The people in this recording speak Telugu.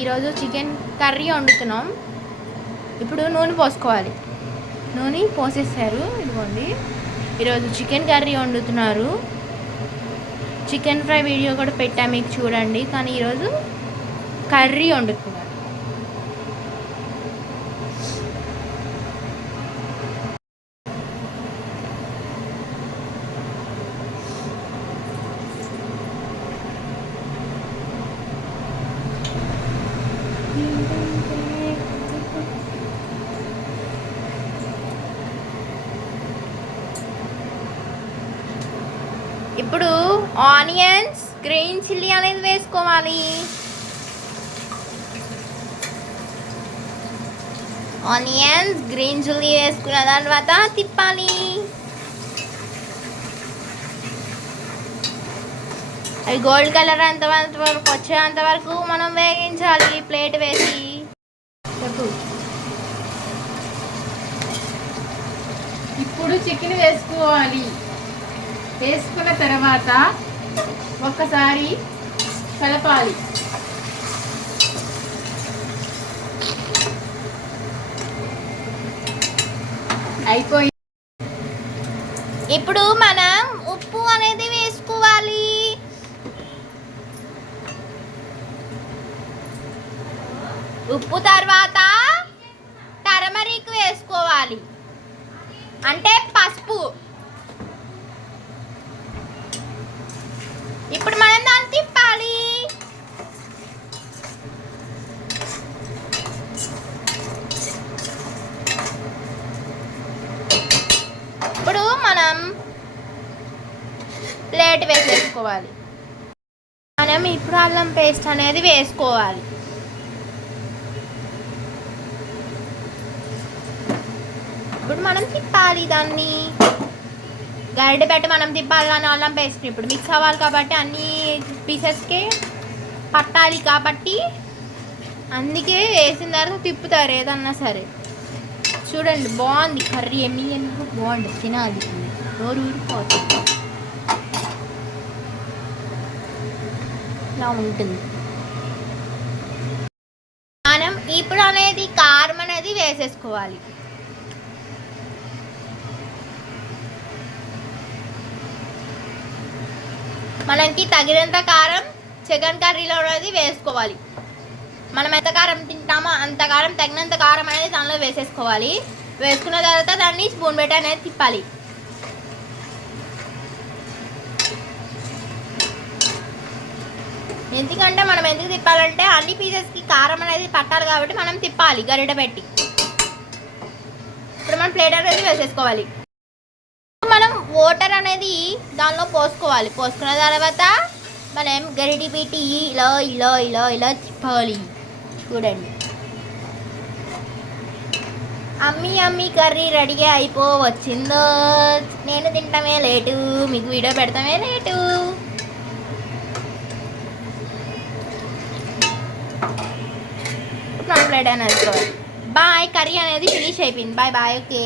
ఈరోజు చికెన్ కర్రీ వండుతున్నాం. ఇప్పుడు నూనె పోసుకోవాలి. నూనె పోసేసారు. ఇదిగోండి, ఈరోజు చికెన్ కర్రీ వండుతున్నారు. చికెన్ ఫ్రై వీడియో కూడా పెట్టా, మీకు చూడండి. కానీ ఈరోజు కర్రీ వండుతున్నారు. ఇప్పుడు ఆనియన్స్, గ్రీన్ చిల్లీ అనేది వేసుకోవాలి. ఆనియన్స్, గ్రీన్ చిల్లీ వేసుకున్న తర్వాత తిప్పాలి. అవి గోల్డ్ కలర్ అంతవరకు వచ్చేంత వరకు మనం వేగించాలి. ప్లేట్ వేసి ఇప్పుడు చికెన్ వేసుకోవాలి. వేసుకున్న తర్వాత ఒక్కసారి కలపాలి. అయిపోయి ఇప్పుడు మనం ఉప్పు అనేది వేసుకోవాలి. ఉప్పు తర్వాత టర్మరిక్ వేసుకోవాలి, అంటే పసుపు. ఇప్పుడు మనం దాన్ని తిప్పాలి. ఇప్పుడు మనం ప్లేట్ వేసేసుకోవాలి. మనం ఇప్పుడు అల్లం పేస్ట్ అనేది వేసుకోవాలి. ఇప్పుడు మనం తిప్పాలి. దాన్ని గరిటె పెట్టి మనం తిప్పాలి. దాన్ని అల్లం పేస్ట్ ఇప్పుడు మిక్స్ అవ్వాలి కాబట్టి అన్ని పీసెస్కి పట్టాలి కాబట్టి అందుకే వేసిన తర్వాత తిప్పుతారు ఏదన్నా సరే. చూడండి, బాగుంది కర్రీ. ఎమ్మి బాగుంది, తినాలి. నోరు ఊరిపోతుంది, ఇలా ఉంటుంది. మనం ఇప్పుడు అనేది కారం అనేది వేసేసుకోవాలి. మనకి తగినంత కారం చికెన్ కర్రీలో అనేది వేసుకోవాలి. మనం ఎంత కారం తింటామో అంత కారం, తగినంత కారం అనేది దానిలో వేసేసుకోవాలి. వేసుకున్న తర్వాత దాన్ని స్పూన్ పెట్టి అనేది తిప్పాలి. ఎందుకంటే మనం ఎందుకు తిప్పాలంటే అన్ని పీసెస్కి కారం అనేది పట్టాలి కాబట్టి మనం తిప్పాలి గరిటె పెట్టి. ఇప్పుడు మనం ప్లేట్ అనేది వేసేసుకోవాలి. మనం వాటర్ అనేది దానిలో పోసుకోవాలి. పోసుకున్న తర్వాత మనం గరిటె పెట్టి ఇలా ఇలా ఇలా ఇలా తిప్పాలి. చూడండి, అమ్మి కర్రీ రెడీగా అయిపోవచ్చిందో. నేను తింటామే లేటు, మీకు వీడియో పెడతామే లేటు. ప్లేట్ అనేది బాయ్. కర్రీ అనేది ఫినిష్ అయిపోయింది. Bye bye. ఓకే.